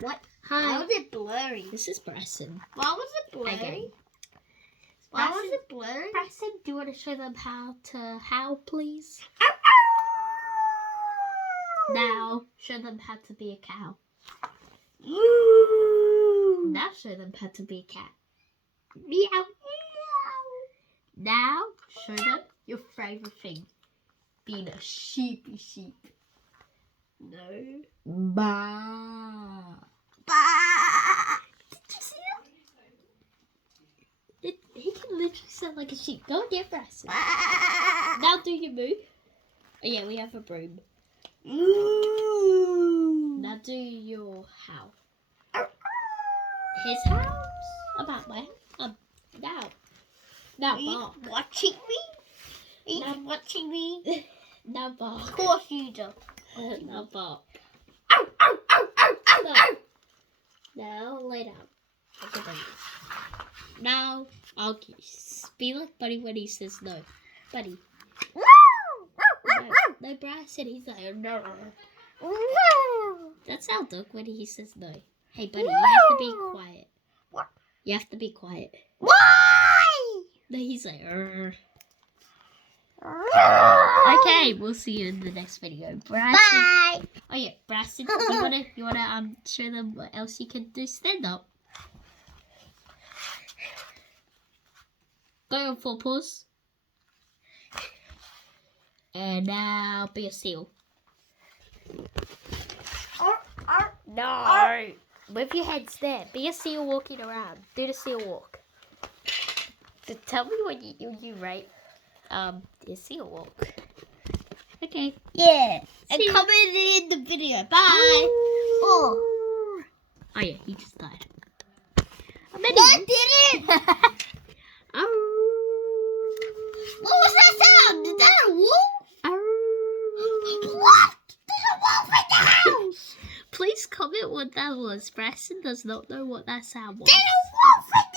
What? Hi. Why was it blurry? This is Bryson. Why was it blurry? Again. Why Bryson- was it blurry? Bryson, do you want to show them how to howl, please? Now, show them how to be a cow. Now, show them how to be a cat. Meow. Now, show them your favourite thing. Being a sheepy sheep. No. Bah. Did you see that? He can literally sound like a sheep. Go and get Bryson. Now do your moo. Oh yeah, we have a broom. Now do your howl. His howls about my now. Now Are you bark. watching me? Are you watching me? Now Of bark. course you do. Now bark. Ow, ow, ow, ow, ow, No. ow. Now lay down. Okay, buddy. Now I'll be like Buddy when he says no. Buddy. No, Bryson, he's like no. That's our dog when he says no. Hey, buddy, you have to be quiet. What? You have to be quiet. Why? No, he's like, "Arr." Okay. Okay, we'll see you in the next video. Bryson. Bye. Oh yeah, Bryson, you wanna show them what else you can do? Stand up. Go on 4 paws. And now be a seal. No. With your heads there. Be a seal walking around. Do the seal walk. So tell me what you rate the seal walk. Okay. Yeah. And See ya. comment in the video. Bye. Oh. Oh yeah, he just died. No, I didn't. What was that sound? Is that a wolf? What? There's a wolf in the house. Please comment what that was. Bryson does not know what that sound was. There's a wolf in